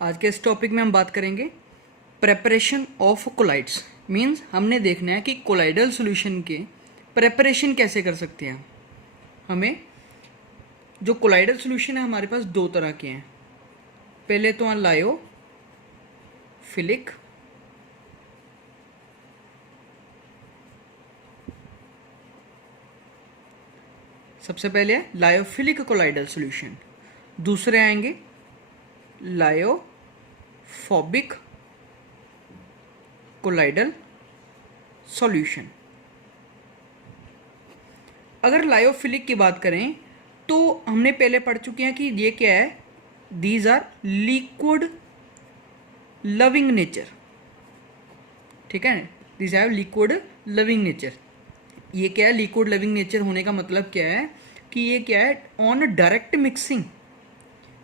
आज के इस टॉपिक में हम बात करेंगे प्रेपरेशन ऑफ कोलाइड्स। मीन्स हमने देखना है कि कोलाइडल सॉल्यूशन के प्रेपरेशन कैसे कर सकते हैं। हमें जो कोलाइडल सॉल्यूशन है हमारे पास दो तरह के हैं। पहले तो हैं लायोफिलिक, सबसे पहले है लायोफिलिक कोलाइडल सॉल्यूशन। दूसरे आएंगे लायोफोबिक कोलाइडल सॉल्यूशन। अगर लायोफिलिक की बात करें तो हमने पहले पढ़ चुके हैं कि ये क्या है, these are liquid loving nature. ठीक है, these have liquid loving nature. ये क्या है, लिक्विड लविंग नेचर होने का मतलब क्या है कि ये क्या है, ऑन डायरेक्ट मिक्सिंग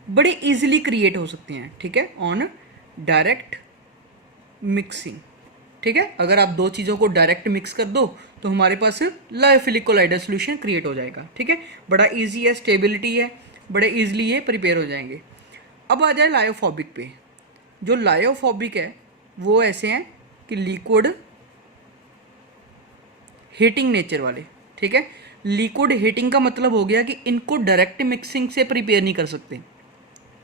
बड़े इजीली क्रिएट हो सकते हैं। ठीक है, ऑन डायरेक्ट मिक्सिंग। ठीक है, अगर आप दो चीज़ों को डायरेक्ट मिक्स कर दो तो हमारे पास लायोफिलिक कोलाइडल सॉल्यूशन क्रिएट हो जाएगा। ठीक है, बड़ा इजी है, स्टेबिलिटी है, बड़े इजीली ये प्रिपेयर हो जाएंगे। अब आ जाए लायोफोबिक पे। जो लायोफोबिक है वो ऐसे हैं कि लिक्विड हीटिंग नेचर वाले। ठीक है, लिक्विड हीटिंग का मतलब हो गया कि इनको डायरेक्ट मिक्सिंग से प्रिपेयर नहीं कर सकते।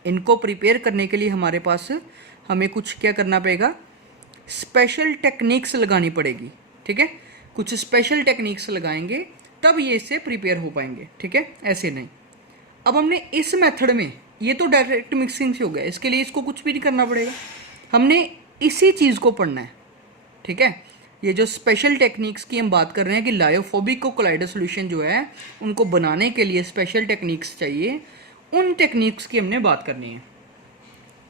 इनको प्रिपेयर करने के लिए हमारे पास हमें कुछ क्या करना पड़ेगा, स्पेशल टेक्निक्स लगानी पड़ेगी। ठीक है, कुछ स्पेशल टेक्निक्स लगाएंगे तब ये इससे प्रिपेयर हो पाएंगे। ठीक है, ऐसे नहीं। अब हमने इस मेथड में, ये तो डायरेक्ट मिक्सिंग से हो गया, इसके लिए इसको कुछ भी नहीं करना पड़ेगा, हमने इसी चीज़ को पढ़ना है। ठीक है, ये जो स्पेशल टेक्निक्स की हम बात कर रहे हैं कि लायोफोबिक को कोलाइडल सॉल्यूशन जो है उनको बनाने के लिए स्पेशल टेक्निक्स चाहिए, उन टेक्निक्स की हमने बात करनी है।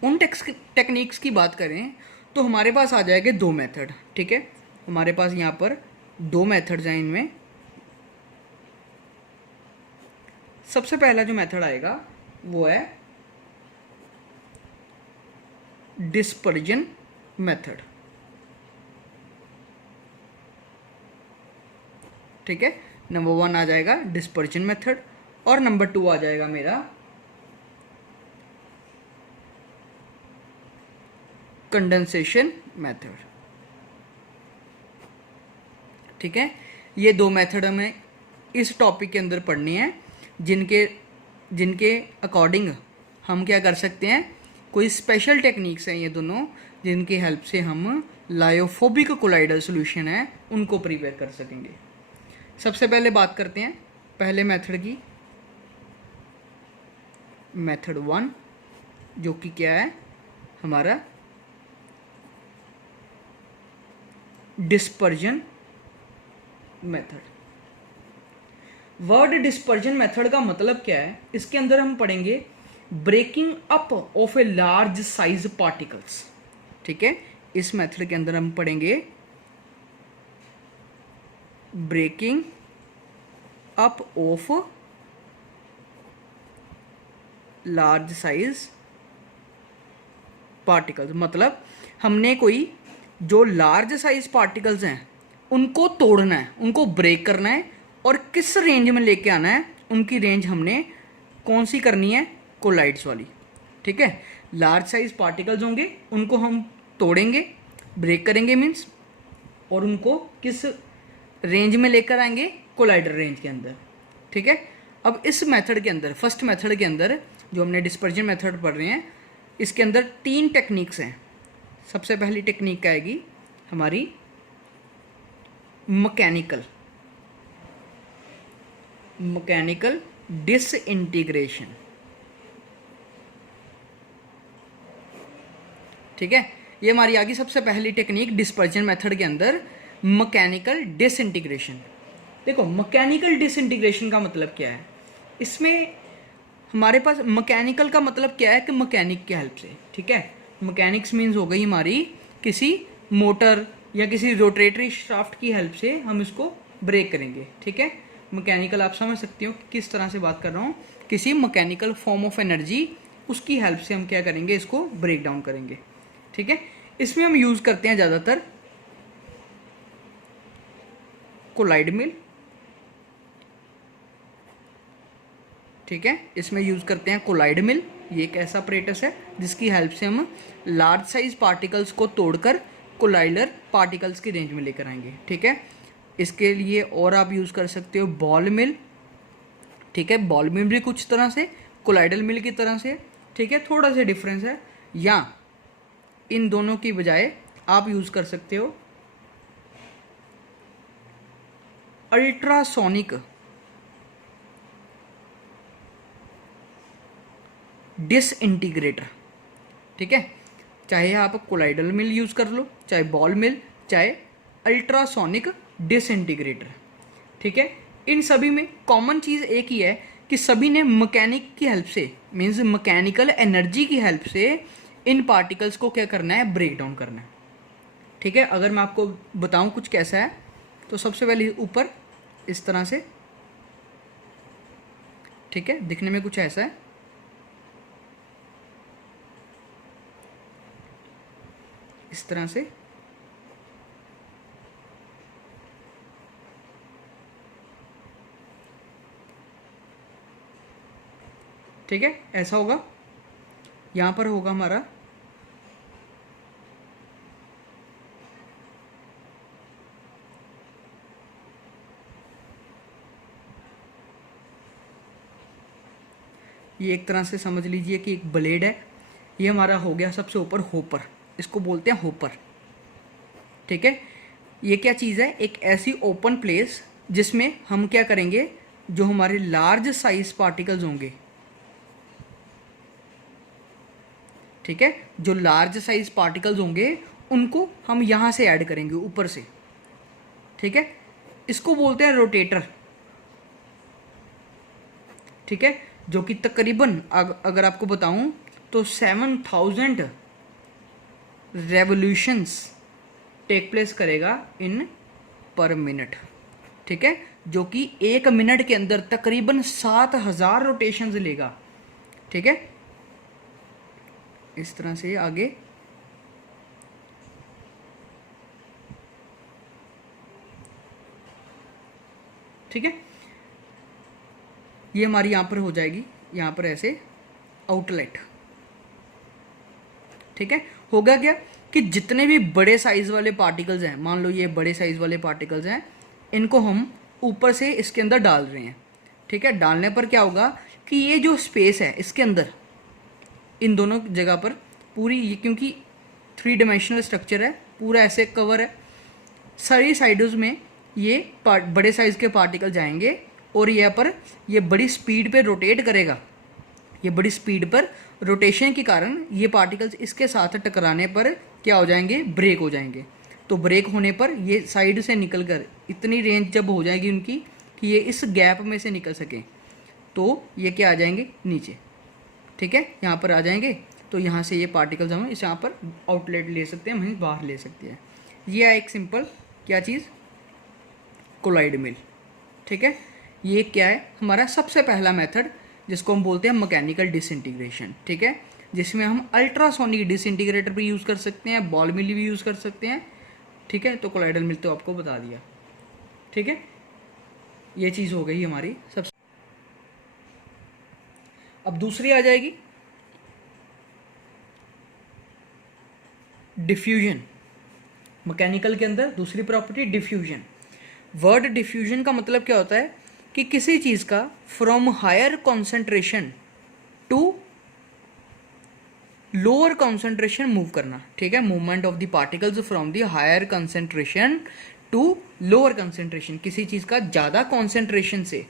उन टेक्निक्स की बात करें तो हमारे पास आ जाएंगे दो मेथड। ठीक है, हमारे पास यहाँ पर दो मेथड्स हैं। इनमें सबसे पहला जो मेथड आएगा वो है डिस्पर्जन मेथड। ठीक है, नंबर 1 आ जाएगा डिस्पर्जन मेथड और नंबर 2 आ जाएगा मेरा कंडेंसेशन मेथड। ठीक है, ये दो मेथड हमें इस टॉपिक के अंदर पढ़नी है, जिनके अकॉर्डिंग हम क्या कर सकते हैं, कोई स्पेशल टेक्निक्स हैं ये दोनों, जिनकी हेल्प से हम लायोफोबिक कोलाइडल सॉल्यूशन है उनको प्रिपेयर कर सकेंगे। सबसे पहले बात करते हैं पहले मेथड की, मेथड 1, जो कि क्या है हमारा dispersion method. Word dispersion method का मतलब क्या है, इसके अंदर हम पढ़ेंगे breaking up of a large size particles. ठीक है, इस मेथड के अंदर हम पढ़ेंगे breaking up of large size particles. मतलब हमने कोई जो लार्ज साइज पार्टिकल्स हैं उनको तोड़ना है, उनको ब्रेक करना है, और किस रेंज में लेके आना है, उनकी रेंज हमने कौन सी करनी है, कोलाइड्स वाली। ठीक है, लार्ज साइज पार्टिकल्स होंगे, उनको हम तोड़ेंगे, ब्रेक करेंगे मीन्स, और उनको किस रेंज में लेकर आएंगे, कोलाइडल रेंज के अंदर। ठीक है, अब इस मेथड के अंदर, फर्स्ट मेथड के अंदर जो हमने डिस्पर्जन मेथड पढ़ रहे हैं, इसके अंदर 3 टेक्निक्स हैं। सबसे पहली टेक्निक आएगी हमारी मैकेनिकल डिसइंटीग्रेशन। ठीक है, ये हमारी आ गई सबसे पहली टेक्निक डिस्पर्जन मेथड के अंदर, मैकेनिकल डिसइंटीग्रेशन। देखो, मैकेनिकल डिसइंटीग्रेशन का मतलब क्या है, इसमें हमारे पास मैकेनिकल का मतलब क्या है कि मैकेनिक की हेल्प से। ठीक है, मैकेनिक्स मीन्स हो गई हमारी किसी मोटर या किसी रोटेटरी शाफ्ट की हेल्प से हम इसको ब्रेक करेंगे। ठीक है, मैकेनिकल आप समझ सकते हो किस तरह से बात कर रहा हूँ, किसी मैकेनिकल फॉर्म ऑफ एनर्जी, उसकी हेल्प से हम क्या करेंगे, इसको ब्रेक डाउन करेंगे। ठीक है, इसमें हम यूज़ करते हैं ज़्यादातर कोलाइड मिल। ठीक है, इसमें यूज़ करते हैं कोलाइड मिल ये एक ऐसा apparatus है जिसकी हेल्प से हम लार्ज साइज पार्टिकल्स को तोड़कर कोलाइडर पार्टिकल्स की रेंज में लेकर आएंगे, ठीक है। इसके लिए और आप यूज़ कर सकते हो बॉल मिल, ठीक है। बॉल मिल भी कुछ तरह से कोलाइडल मिल की तरह से, ठीक है, थोड़ा सा डिफरेंस है। या इन दोनों की बजाय आप यूज़ कर सकते हो अल्ट्रासोनिक डिसइंटीग्रेटर, ठीक है। चाहे आप कोलाइडल मिल यूज़ कर लो, चाहे बॉल मिल, चाहे अल्ट्रासोनिक डिसइंटीग्रेटर, ठीक है। इन सभी में कॉमन चीज़ एक ही है कि सभी ने मैकेनिक की हेल्प से, मीन्स मैकेनिकल एनर्जी की हेल्प से इन पार्टिकल्स को क्या करना है, ब्रेक डाउन करना है, ठीक है। अगर मैं आपको बताऊं कुछ कैसा है, तो सबसे पहले ऊपर इस तरह से, ठीक है, दिखने में कुछ ऐसा है, इस तरह से, ठीक है, ऐसा होगा। यहाँ पर होगा हमारा ये एक तरह से समझ लीजिए कि एक ब्लेड है। ये हमारा हो गया सबसे ऊपर होपर, इसको बोलते हैं होपर, ठीक है। ये क्या चीज़ है, एक ऐसी ओपन प्लेस जिसमें हम क्या करेंगे, जो हमारे लार्ज साइज पार्टिकल्स होंगे, ठीक है, जो लार्ज साइज पार्टिकल्स होंगे उनको हम यहाँ से ऐड करेंगे ऊपर से, ठीक है। इसको बोलते हैं रोटेटर, ठीक है, जो कि तकरीबन अगर आपको बताऊं तो 7000 रेवोल्यूशंस टेक प्लेस करेगा इन पर मिनट, ठीक है, जो कि 1 मिनट के अंदर तकरीबन 7000 रोटेशंस लेगा, ठीक है। इस तरह से आगे, ठीक है। ये हमारी यहाँ पर हो जाएगी, यहाँ पर ऐसे आउटलेट, ठीक है। होगा क्या कि जितने भी बड़े साइज वाले पार्टिकल्स हैं, मान लो ये बड़े साइज वाले पार्टिकल्स हैं, इनको हम ऊपर से इसके अंदर डाल रहे हैं, ठीक है। डालने पर क्या होगा कि ये जो स्पेस है इसके अंदर, इन दोनों जगह पर पूरी, ये क्योंकि 3 डायमेंशनल स्ट्रक्चर है, पूरा ऐसे कवर है, सारी साइड्स में ये बड़े साइज के पार्टिकल जाएंगे और यहाँ पर ये बड़ी स्पीड पे रोटेट करेगा। ये बड़ी स्पीड पर रोटेशन के कारण ये पार्टिकल्स इसके साथ टकराने पर क्या हो जाएंगे, ब्रेक हो जाएंगे। तो ब्रेक होने पर ये साइड से निकलकर इतनी रेंज जब हो जाएगी उनकी कि ये इस गैप में से निकल सकें, तो ये क्या आ जाएंगे नीचे, ठीक है, यहाँ पर आ जाएंगे। तो यहाँ से ये पार्टिकल्स हम इस यहाँ पर आउटलेट ले सकते हैं, हम बाहर ले सकते हैं। ये है एक सिंपल क्या चीज़, कोलाइड मिल, ठीक है। ये क्या है, हमारा सबसे पहला मेथड जिसको हम बोलते हैं मैकेनिकल डिसइंटीग्रेशन, ठीक है, जिसमें हम अल्ट्रासोनिक डिसइंटीग्रेटर भी यूज़ कर सकते हैं, बॉल मिल भी यूज़ कर सकते हैं, ठीक है। तो कोलाइडल मिल तो आपको बता दिया, ठीक है। ये चीज़ हो गई हमारी सबसे। अब दूसरी आ जाएगी डिफ्यूजन। मैकेनिकल के अंदर दूसरी प्रॉपर्टी डिफ्यूजन। वर्ड डिफ्यूजन का मतलब क्या होता है कि किसी चीज़ का from higher concentration to lower concentration move करना, ठीक है। Movement of the particles from the higher concentration to lower concentration, किसी चीज़ का ज़्यादा कॉन्सेंट्रेशन से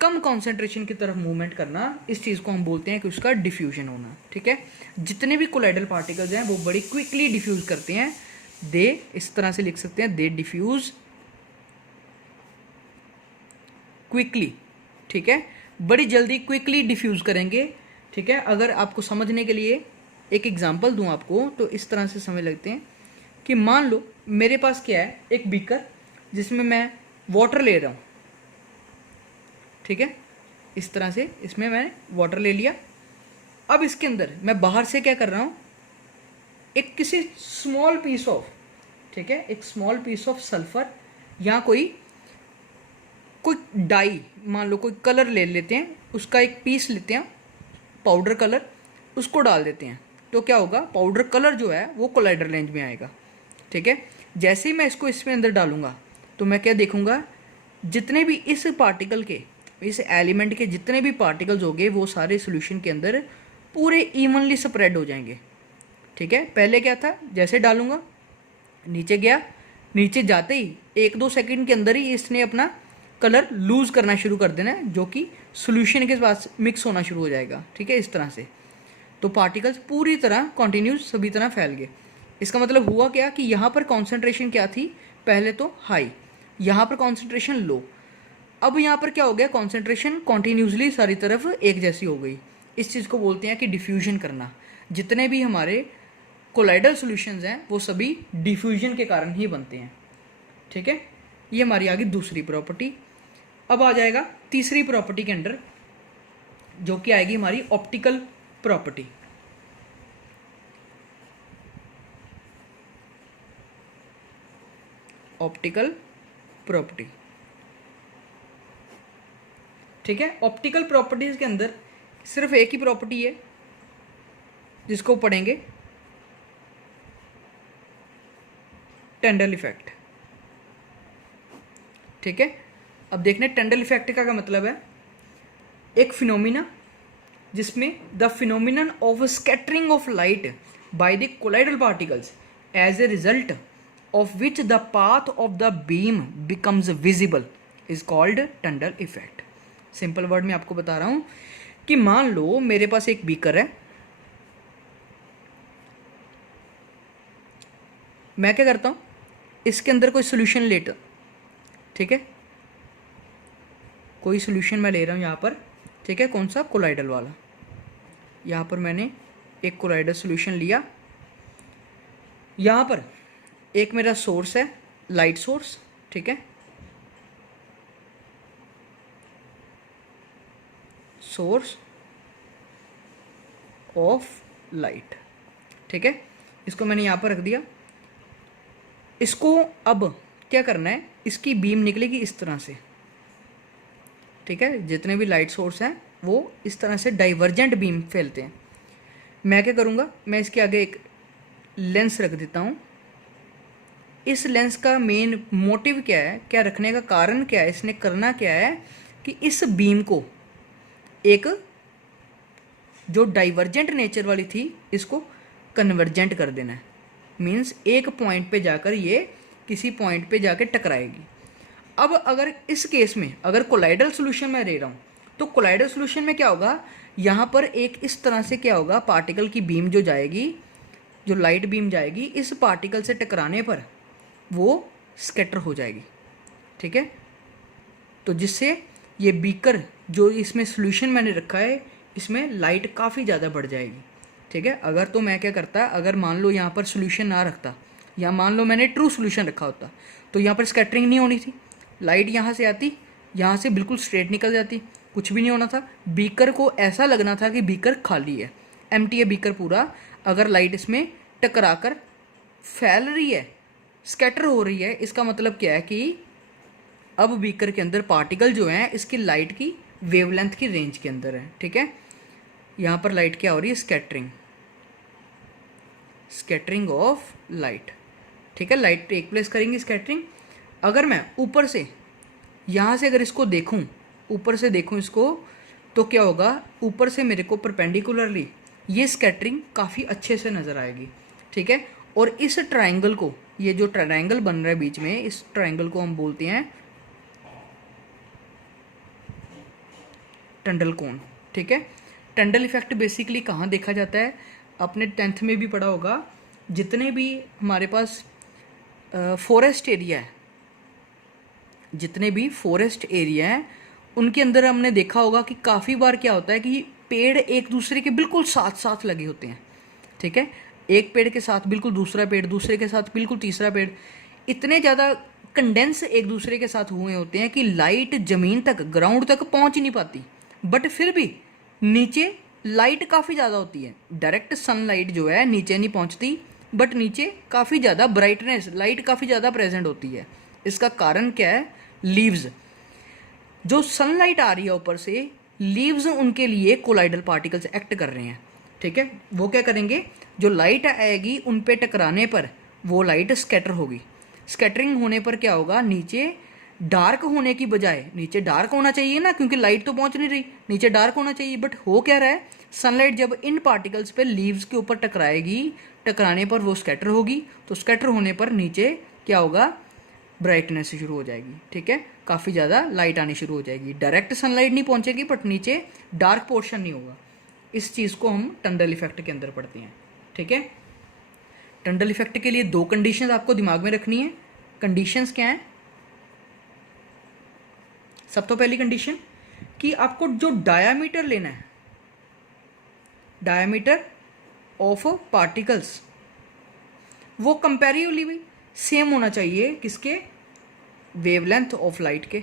कम कॉन्सेंट्रेशन की तरफ मूवमेंट करना, इस चीज़ को हम बोलते हैं कि उसका डिफ्यूजन होना, ठीक है। जितने भी कोलाइडल पार्टिकल्स हैं वो बड़ी क्विकली डिफ्यूज करते हैं, दे, इस तरह से लिख सकते हैं, दे डिफ्यूज क्विकली, ठीक है, बड़ी जल्दी क्विकली डिफ्यूज करेंगे, ठीक है। अगर आपको समझने के लिए एक एग्जांपल दूं आपको, तो इस तरह से समझ लगते हैं कि मान लो मेरे पास क्या है, एक बीकर जिसमें मैं वाटर ले रहा हूँ, ठीक है, इस तरह से इसमें मैंने वाटर ले लिया। अब इसके अंदर मैं बाहर से क्या कर रहा हूँ, एक किसी स्मॉल पीस ऑफ, ठीक है, एक स्मॉल पीस ऑफ सल्फर या कोई डाई, मान लो कोई कलर ले लेते हैं, उसका एक पीस लेते हैं, पाउडर कलर, उसको डाल देते हैं, तो क्या होगा, पाउडर कलर जो है वो कोलाइडर रेंज में आएगा। ठीक है, जैसे ही मैं इसको इसमें अंदर डालूंगा तो मैं क्या देखूंगा, जितने भी इस पार्टिकल के, इस एलिमेंट के जितने भी पार्टिकल्स होंगे वो सारे सॉल्यूशन के अंदर पूरे इवनली स्प्रेड हो जाएंगे। ठीक है, पहले क्या था, जैसे डालूंगा नीचे गया, नीचे जाते ही 1-2 सेकंड के अंदर ही इसने अपना कलर लूज़ करना शुरू कर देना है, जो कि सॉल्यूशन के पास मिक्स होना शुरू हो जाएगा। ठीक है, इस तरह से तो पार्टिकल्स पूरी तरह कॉन्टिन्यूस सभी तरह फैल गए। इसका मतलब हुआ क्या कि यहाँ पर कॉन्सेंट्रेशन क्या थी, पहले तो हाई, यहाँ पर कॉन्सेंट्रेशन लो, अब यहाँ पर क्या हो गया, कॉन्सेंट्रेशन कॉन्टिन्यूसली सारी तरफ एक जैसी हो गई। इस चीज़ को बोलते हैं कि डिफ्यूजन करना। जितने भी हमारे कोलाइडल सॉल्यूशंस हैं वो सभी डिफ्यूजन के कारण ही बनते हैं। ठीक है, ये हमारी आ गई दूसरी प्रॉपर्टी। अब आ जाएगा तीसरी प्रॉपर्टी के अंडर, जो कि आएगी हमारी ऑप्टिकल प्रॉपर्टी। Optical property. ठीक है, ऑप्टिकल प्रॉपर्टीज के अंदर सिर्फ एक ही प्रॉपर्टी है जिसको पढ़ेंगे, टेंडल इफेक्ट। ठीक है, अब देखने टेंडल इफेक्ट का क्या मतलब है। एक फिनोमिना जिसमें the phenomenon of scattering of light by the colloidal particles as a result of which the path of the beam becomes visible is called Tyndall effect. Simple word में आपको बता रहा हूं कि मान लो मेरे पास एक बीकर है, मैं क्या करता हूं, इसके अंदर कोई सोल्यूशन लेता, ठीक है, कोई सोल्यूशन मैं ले रहा हूं यहाँ पर। ठीक है, कौन सा, कोलाइडल वाला। यहाँ पर मैंने एक कोलाइडल सोल्यूशन लिया, यहाँ पर एक मेरा सोर्स है, लाइट सोर्स। ठीक है, सोर्स ऑफ लाइट। ठीक है, इसको मैंने यहाँ पर रख दिया। इसको अब क्या करना है, इसकी बीम निकलेगी इस तरह से। ठीक है, जितने भी लाइट सोर्स हैं वो इस तरह से डाइवर्जेंट बीम फैलते हैं। मैं क्या करूँगा, मैं इसके आगे एक लेंस रख देता हूँ। इस लेंस का मेन मोटिव क्या है, क्या रखने का कारण क्या है, इसने करना क्या है कि इस बीम को एक जो डाइवर्जेंट नेचर वाली थी इसको कन्वर्जेंट कर देना है। मीन्स एक पॉइंट पे जाकर ये किसी पॉइंट पे जाकर टकराएगी। अब अगर इस केस में अगर कोलाइडल सॉल्यूशन मैं ले रहा हूँ तो कोलाइडल सॉल्यूशन में क्या होगा, यहाँ पर एक इस तरह से क्या होगा, पार्टिकल की बीम जो जाएगी, जो लाइट बीम जाएगी, इस पार्टिकल से टकराने पर वो स्कैटर हो जाएगी। ठीक है, तो जिससे ये बीकर जो इसमें सॉल्यूशन मैंने रखा है इसमें लाइट काफ़ी ज़्यादा बढ़ जाएगी। ठीक है, अगर तो मैं क्या करता, अगर मान लो यहाँ पर सॉल्यूशन ना रखता या मान लो मैंने ट्रू सॉल्यूशन रखा होता तो यहाँ पर स्कैटरिंग नहीं होनी थी, लाइट यहाँ से आती, यहाँ से बिल्कुल स्ट्रेट निकल जाती, कुछ भी नहीं होना था। बीकर को ऐसा लगना था कि बीकर खाली है, एम्प्टी है बीकर पूरा। अगर लाइट इसमें टकराकर फैल रही है, स्कैटर हो रही है, इसका मतलब क्या है कि अब बीकर के अंदर पार्टिकल जो हैं इसकी लाइट की वेवलेंथ की रेंज के अंदर है। ठीक है, यहाँ पर लाइट क्या हो रही है, स्कैटरिंग, स्कैटरिंग ऑफ लाइट। ठीक है, लाइट टेक प्लेस करेंगी स्कैटरिंग। अगर मैं ऊपर से यहाँ से अगर इसको देखूँ, ऊपर से देखूँ इसको, तो क्या होगा, ऊपर से मेरे को परपेंडिकुलरली ये स्कैटरिंग काफ़ी अच्छे से नज़र आएगी। ठीक है, और इस ट्रायंगल को, ये जो ट्रायंगल बन रहा है बीच में, इस ट्रायंगल को हम बोलते हैं टंडल कोण। ठीक है, टंडल इफेक्ट बेसिकली कहाँ देखा जाता है, आपने 10th में भी पढ़ा होगा। जितने भी हमारे पास फॉरेस्ट एरिया है, जितने भी फॉरेस्ट एरिया हैं उनके अंदर हमने देखा होगा कि काफ़ी बार क्या होता है कि पेड़ एक दूसरे के बिल्कुल साथ साथ लगे होते हैं। ठीक है, एक पेड़ के साथ बिल्कुल दूसरा पेड़, दूसरे के साथ बिल्कुल तीसरा पेड़, इतने ज़्यादा कंडेंस एक दूसरे के साथ हुए होते हैं कि लाइट ज़मीन तक, ग्राउंड तक पहुंच ही नहीं पाती। बट फिर भी नीचे लाइट काफ़ी ज़्यादा होती है, डायरेक्ट सनलाइट जो है नीचे नहीं पहुंचती, बट नीचे काफ़ी ज़्यादा ब्राइटनेस, लाइट काफ़ी ज़्यादा प्रेजेंट होती है। इसका कारण क्या है, लीव्स, जो सनलाइट आ रही है ऊपर से, लीव्स उनके लिए कोलाइडल पार्टिकल्स एक्ट कर रहे हैं। ठीक है। वो क्या करेंगे, जो लाइट आएगी उन पे टकराने पर वो लाइट स्कैटर होगी। स्कैटरिंग होने पर क्या होगा, नीचे डार्क होने की बजाय, नीचे डार्क होना चाहिए ना, क्योंकि लाइट तो पहुंच नहीं रही, नीचे डार्क होना चाहिए, बट हो क्या रहा है, सनलाइट जब इन पार्टिकल्स पे लीव्स के ऊपर टकराएगी, टकराने पर वो स्कैटर होगी, तो स्कैटर होने पर नीचे क्या होगा, ब्राइटनेस शुरू हो जाएगी। ठीक है, काफ़ी ज़्यादा लाइट आनी शुरू हो जाएगी। डायरेक्ट सनलाइट नहीं पहुंचेगी, बट नीचे डार्क पोर्शन नहीं होगा। इस चीज़ को हम टंडल इफेक्ट के अंदर पढ़ते हैं। ठीक है, टंडल इफेक्ट के लिए 2 कंडीशंस आपको दिमाग में रखनी है। कंडीशंस क्या हैं, सब तो पहली कंडीशन कि आपको जो डायामीटर लेना है, डायामीटर ऑफ पार्टिकल्स, वो कंपैरेटिवली भी सेम होना चाहिए किसके, वेवलेंथ ऑफ लाइट के।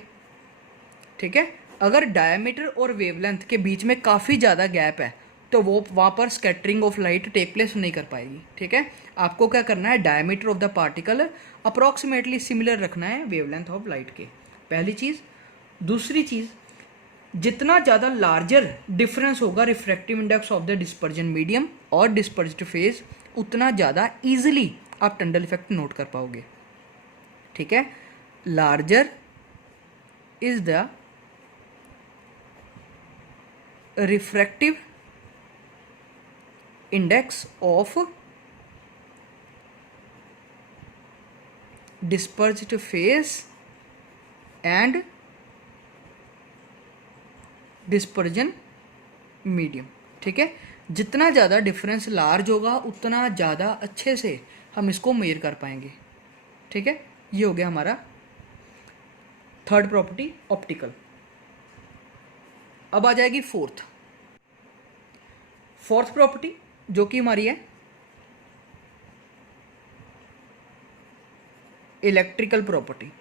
ठीक है, अगर डायमीटर और वेवलेंथ के बीच में काफ़ी ज़्यादा गैप है तो वो वहाँ पर scattering of light take place नहीं कर पाएगी। ठीक है, आपको क्या करना है, diameter of the particle approximately similar रखना है वेवलेंथ ऑफ लाइट के, पहली चीज़। दूसरी चीज़, जितना ज़्यादा लार्जर डिफरेंस होगा refractive index of the dispersion medium और डिस्पर्ज्ड फेज, उतना ज़्यादा ईजिली आप टंडल इफेक्ट नोट कर पाओगे। ठीक है, larger is the refractive index of dispersed phase and dispersion medium. ठीक है, जितना ज़्यादा डिफरेंस लार्ज होगा उतना ज़्यादा अच्छे से हम इसको मेजर कर पाएंगे। ठीक है, ये हो गया हमारा थर्ड प्रॉपर्टी ऑप्टिकल। अब आ जाएगी फोर्थ प्रॉपर्टी, जो कि हमारी है इलेक्ट्रिकल प्रॉपर्टी।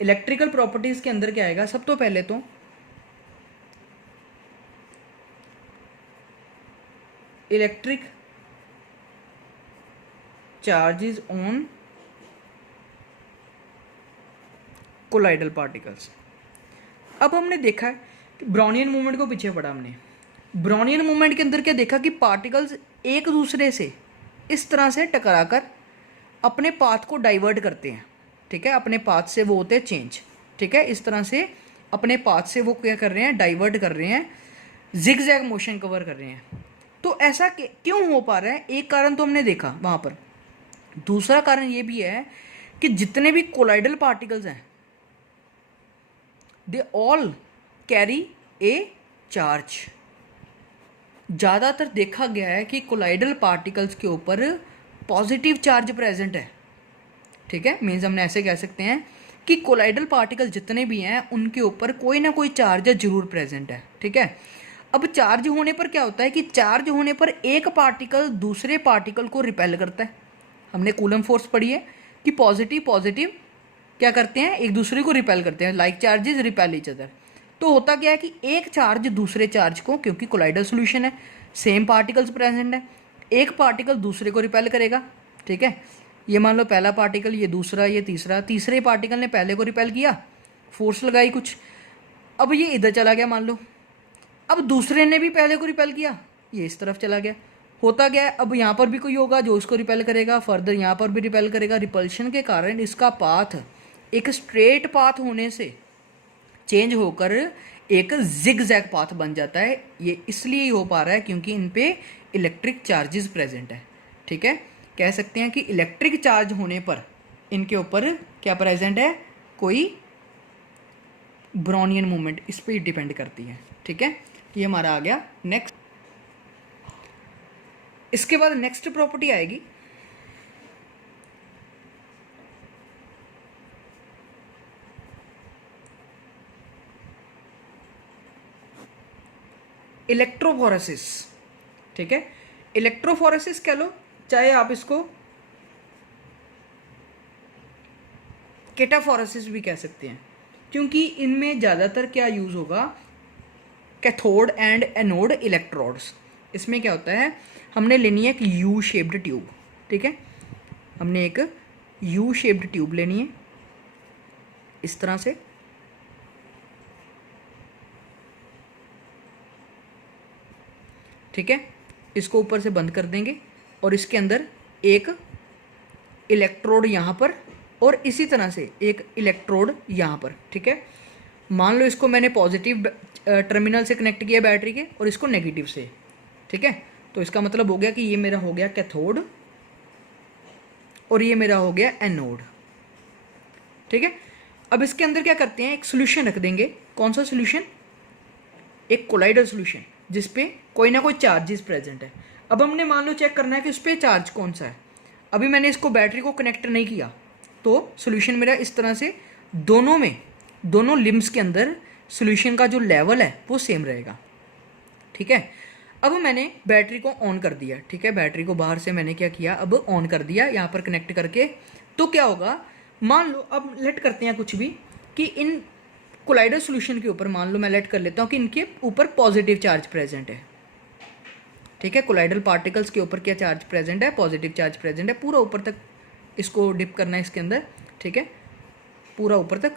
इलेक्ट्रिकल प्रॉपर्टीज के अंदर क्या आएगा, सब तो पहले तो electric charges on colloidal particles. अब हमने देखा है कि ब्राउनियन मूवमेंट को पीछे पढ़ा हमने। ब्राउनियन मूवमेंट के अंदर क्या देखा कि पार्टिकल्स एक दूसरे से इस तरह से टकराकर अपने पाथ को डाइवर्ट करते हैं। ठीक है, अपने पाथ से वो होते हैं चेंज। ठीक है, इस तरह से अपने पाथ से वो क्या कर रहे हैं, डाइवर्ट कर रहे हैं, जिग जैग मोशन कवर कर रहे हैं। तो ऐसा क्यों हो पा रहा है, एक कारण तो हमने देखा वहाँ पर। दूसरा कारण ये भी है कि जितने भी कोलाइडल पार्टिकल्स हैं they all carry A charge. ज़्यादातर देखा गया है कि कोलाइडल पार्टिकल्स के ऊपर पॉजिटिव चार्ज प्रेजेंट है। ठीक है, मीन्स हमने ऐसे कह सकते हैं कि कोलाइडल पार्टिकल जितने भी हैं उनके ऊपर कोई ना कोई चार्ज जरूर प्रेजेंट है। ठीक है, अब चार्ज होने पर क्या होता है कि चार्ज होने पर एक पार्टिकल दूसरे पार्टिकल को रिपेल करता है। हमने कूलम फोर्स पढ़ी है कि पॉजिटिव क्या करते हैं, एक दूसरे को रिपेल करते हैं, like charges repel each other. तो होता क्या है कि एक चार्ज दूसरे चार्ज को, क्योंकि कोलाइडल सॉल्यूशन है, सेम पार्टिकल्स प्रेजेंट है, एक पार्टिकल दूसरे को रिपेल करेगा। ठीक है, ये मान लो पहला पार्टिकल, ये दूसरा, ये तीसरा, तीसरे पार्टिकल ने पहले को रिपेल किया, फोर्स लगाई कुछ, अब ये इधर चला गया मान लो, अब दूसरे ने भी पहले को रिपेल किया, ये इस तरफ चला गया। होता गया, अब यहाँ पर भी कोई होगा जो उसको रिपेल करेगा, फर्दर यहाँ पर भी रिपेल करेगा। रिपल्शन के कारण इसका पाथ एक स्ट्रेट पाथ होने से चेंज होकर एक जिग जैग पाथ बन जाता है। ये इसलिए हो पा रहा है क्योंकि इन पे इलेक्ट्रिक चार्जेस प्रेजेंट है। ठीक है, कह सकते हैं कि इलेक्ट्रिक चार्ज होने पर इनके ऊपर क्या प्रेजेंट है, कोई ब्राउनियन मूवमेंट इस पर डिपेंड करती है। ठीक है, ये हमारा आ गया नेक्स्ट। इसके बाद नेक्स्ट प्रॉपर्टी आएगी इलेक्ट्रोफोरेसिस। ठीक है, इलेक्ट्रोफोरेसिस कह लो, चाहे आप इसको केटाफोरेसिस भी कह सकते हैं, क्योंकि इनमें ज़्यादातर क्या यूज़ होगा, कैथोड एंड एनोड इलेक्ट्रोड्स। इसमें क्या होता है, हमने लेनी है एक यू शेप्ड ट्यूब। ठीक है, हमने एक यू शेप्ड ट्यूब लेनी है इस तरह से, ठीक है, इसको ऊपर से बंद कर देंगे और इसके अंदर एक इलेक्ट्रोड यहाँ पर और इसी तरह से एक इलेक्ट्रोड यहाँ पर। ठीक है, मान लो इसको मैंने पॉजिटिव टर्मिनल से कनेक्ट किया बैटरी के और इसको नेगेटिव से। ठीक है, तो इसका मतलब हो गया कि ये मेरा हो गया कैथोड और ये मेरा हो गया एनोड। ठीक है, अब इसके अंदर क्या करते हैं, एक सोल्यूशन रख देंगे। कौन सा सोल्यूशन? एक कोलाइडर सोल्यूशन जिसपे कोई ना कोई चार्जेस प्रेजेंट है। अब हमने मान लो चेक करना है कि उस पर चार्ज कौन सा है। अभी मैंने इसको बैटरी को कनेक्ट नहीं किया तो सोल्यूशन मेरा इस तरह से दोनों लिम्स के अंदर सोल्यूशन का जो लेवल है वो सेम रहेगा। ठीक है, अब मैंने बैटरी को ऑन कर दिया। ठीक है, बैटरी को बाहर से मैंने क्या किया, अब ऑन कर दिया यहाँ पर कनेक्ट करके। तो क्या होगा, मान लो अब लेट करते हैं कुछ भी कि इन कोलाइडर सॉल्यूशन के ऊपर मान लो मैं लेट कर लेता हूँ कि इनके ऊपर पॉजिटिव चार्ज प्रेजेंट है। ठीक है, कोलाइडल पार्टिकल्स के ऊपर क्या चार्ज प्रेजेंट है, पॉजिटिव चार्ज प्रेजेंट है। पूरा ऊपर तक इसको डिप करना है इसके अंदर। ठीक है, पूरा ऊपर तक,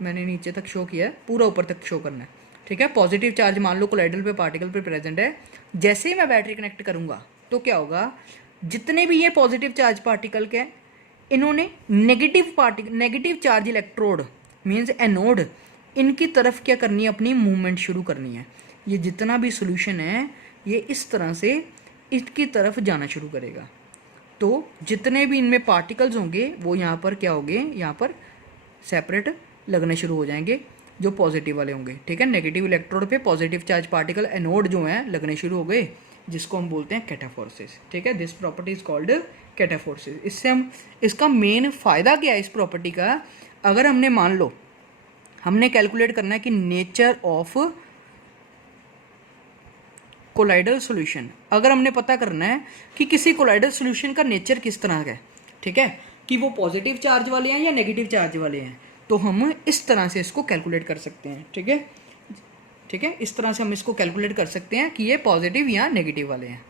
मैंने नीचे तक शो किया है, पूरा ऊपर तक शो करना है। ठीक है, पॉजिटिव चार्ज मान लो कोलाइडल पे पार्टिकल पे प्रेजेंट है। जैसे ही मैं बैटरी कनेक्ट करूँगा तो क्या होगा, जितने भी ये पॉजिटिव चार्ज पार्टिकल के इन्होंने negative charge electrode means anode, इनकी तरफ क्या करनी है, अपनी मूवमेंट शुरू करनी है। ये जितना भी सोल्यूशन है ये इस तरह से इसकी तरफ जाना शुरू करेगा। तो जितने भी इनमें पार्टिकल्स होंगे वो यहाँ पर क्या होंगे, यहाँ पर सेपरेट लगने शुरू हो जाएंगे जो पॉजिटिव वाले होंगे। ठीक है, नेगेटिव इलेक्ट्रोड पे पॉजिटिव चार्ज पार्टिकल एनोड जो हैं लगने शुरू हो गए, जिसको हम बोलते हैं कैटाफोर्सिस। ठीक है, दिस प्रॉपर्टी इज कॉल्ड कैटाफोर्सिस। इससे हम, इसका मेन फ़ायदा क्या है इस प्रॉपर्टी का, अगर हमने मान लो हमने कैलकुलेट करना है कि नेचर ऑफ कोलाइडल सॉल्यूशन, अगर हमने पता करना है कि किसी कोलाइडल सॉल्यूशन का नेचर किस तरह का है, ठीक है, कि वो पॉजिटिव चार्ज वाले हैं या नेगेटिव चार्ज वाले हैं, तो हम इस तरह से इसको कैलकुलेट कर सकते हैं। ठीक है, ठीक है, इस तरह से हम इसको कैलकुलेट कर सकते हैं कि ये पॉजिटिव या नेगेटिव वाले हैं।